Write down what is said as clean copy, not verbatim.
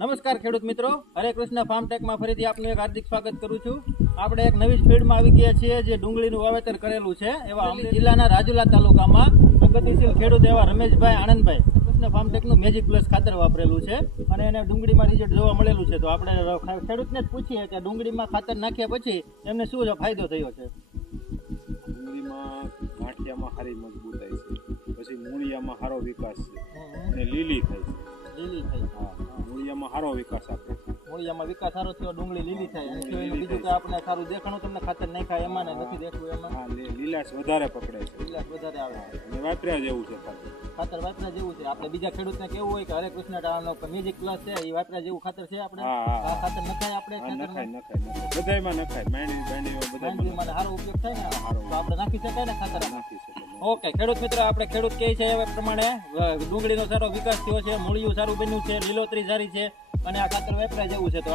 નમસ્કાર ખેડૂત મિત્રો, હરે કૃષ્ણ ફાર્મ ટેકમાં ફરીથી આપનું એક હાર્દિક સ્વાગત કરું છું. આપણે એક નવી જ ફીલ્ડમાં આવી ગયા છીએ જે ડુંગળીનું વાવેતર કરેલું છે. એવા અમરેલી જિલ્લાના રાજુલા તાલુકામાં પ્રગતિશીલ ખેડૂત એવા રમેશભાઈ આનંદભાઈ કૃષ્ણ ફાર્મ ટેકનું મેજિક પ્લસ ખાતર વાપરેલું છે અને એને ડુંગળીમાં રિઝલ્ટ જોવા મળેલું છે. તો આપણે ખેડૂતને જ પૂછીએ કે ડુંગળીમાં ખાતર નાખ્યા પછી એમને શું ફાયદો થયો છે. ડુંગળીમાં ગાંઠિયામાં સારી મજબૂતાઈ છે, પછી મૂળિયામાં સારો વિકાસ છે અને લીલી થાય છે. લીલી થઈ, હા, મૂળિયામાં સારો વિકાસ આપે છે. મૂળિયામાં વિકાસ સારો થયો, ડુંગળી લીલી થાય અને બીજું કે આપણે સારું દેખાણું તમને ખાતર નાખ્યા એમાં ને નથી દેખવું એમાં. હા, લીલાશ વધારે પકડે છે, લીલાશ વધારે આવે અને વાપર્યા જેવું છે ખાતર. ખાતર વાપરા જેવું છે. આપણે બીજા ખેડૂતને કેવું હોય કે હરે કૃષ્ણ ટાણાનો મેજિક પ્લસ છે એ વાપરા જેવું ખાતર છે. આપણે આ ખાતર નખાય આપણે નખાય બધાયમાં નખાય, માંડવીમાં માંડવીમાં સારો ઉપયોગ થાય ને તો આપણે નાખી શકાય ને ખાતર. નાખી શકે. ઓકે ખેડૂત મિત્ર, આપણે ખેડૂત કહે છે એ પ્રમાણે ડુંગળીનો સારો વિકાસ થયો છે, મૂળિયું સારું બન્યું છે, લીલોતરી સારી છે અને આ ખાતર વાપરા જેવું છે. તો